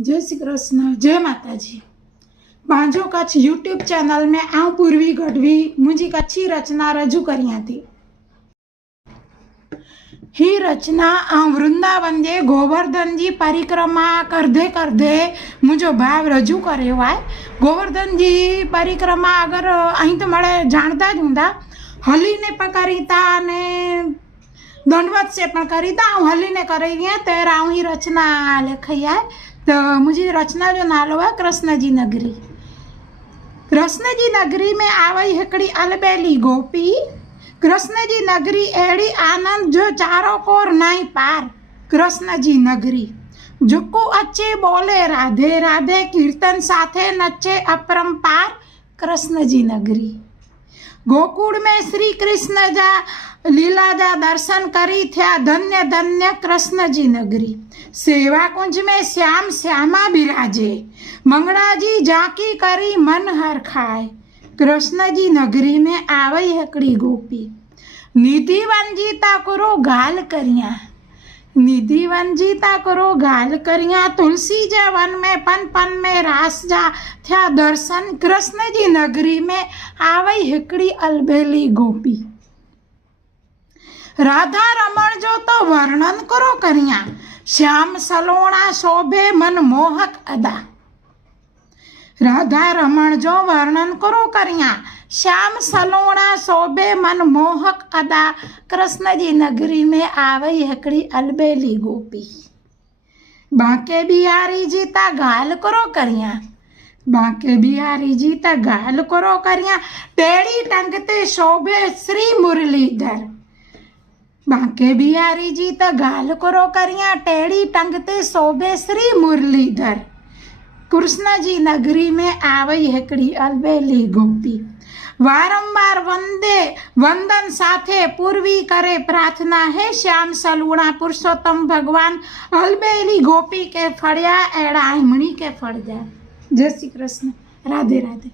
जय श्री कृष्ण, जय माता जी। पंहिंजो कच्छ यूट्यूब चैनल में आऊं पूर्वी गढ़वी मुंहिंजी कच्छी रचना रजू करियां थी। ही रचना आऊं वृंदावन जे गोवर्धन जी परिक्रमा करदे करदे मुंहिंजो भाव रजू करियो आहे। गोवर्धन जी परिक्रमा अगर अहीं तो मळे जाणता ज हूंदा, हलीने पण करी था ने दंडवत से पण करी था। आऊं हलीने करी है तेरा आऊं ही रचना लिखी है। तो मुंहिंजी रचना जो नालो है कृष्ण जी नगरी। कृष्ण जी नगरी में आवई हिकड़ी अलबेली गोपी। कृष्ण जी नगरी अहिड़ी आनंद जो चारो कोर नाई पार। कृष्ण जी नगरी झुको अचे बोले राधे राधे, कीर्तन साथे नचे अपरंपार। कृष्ण जी नगरी गोकुल में श्री कृष्ण जा लीला जा दर्शन करी थया धन्य धन्य। कृष्ण जी नगरी सेवा कुंज में श्याम श्यामा बिराजे, मंगड़ा जी झांकी करी मन हर खाए। कृष्ण जी नगरी में आवई हकड़ी गोपी। निधि वंजीता करो गाल करिया, निधि वंजीता करो गाल करिया। तुलसी जे वन में पन पन में रास जा थया दर्शन। कृष्ण जी नगरी में आवई हिकड़ी अलबेली गोपी। राधा रमण जो तो वर्णन करो करिया, श्याम सलोणा शोभे मन मोहक अदा। राधा रमण जो वर्णन करो करिया, श्याम सलोणा शोभे मन मोहक अदा। कृष्ण जी नगरी में आवई हकड़ी अलबेली गोपी। बांके बिहारी जी ता गाल करो करिया, बांके बिहारी जी ता गाल करो करिया। टेढ़ी टंग ते शोभे श्री मुरलीधर। बांके बिहारी जी ता गाल करो करिया, टेढ़ी टंग ते शोभे श्री मुरलीधर। कृष्ण जी नगरी में आवई हिकड़ी अलबेली गोपी। वारंवार वंदन साथे पूर्वी करे प्रार्थना है, श्याम सलूणा पुरुषोत्तम भगवान। अलबेली गोपी के फड़िया एड़ा हिमणी के फड़ जाए। जय श्री कृष्ण, राधे राधे।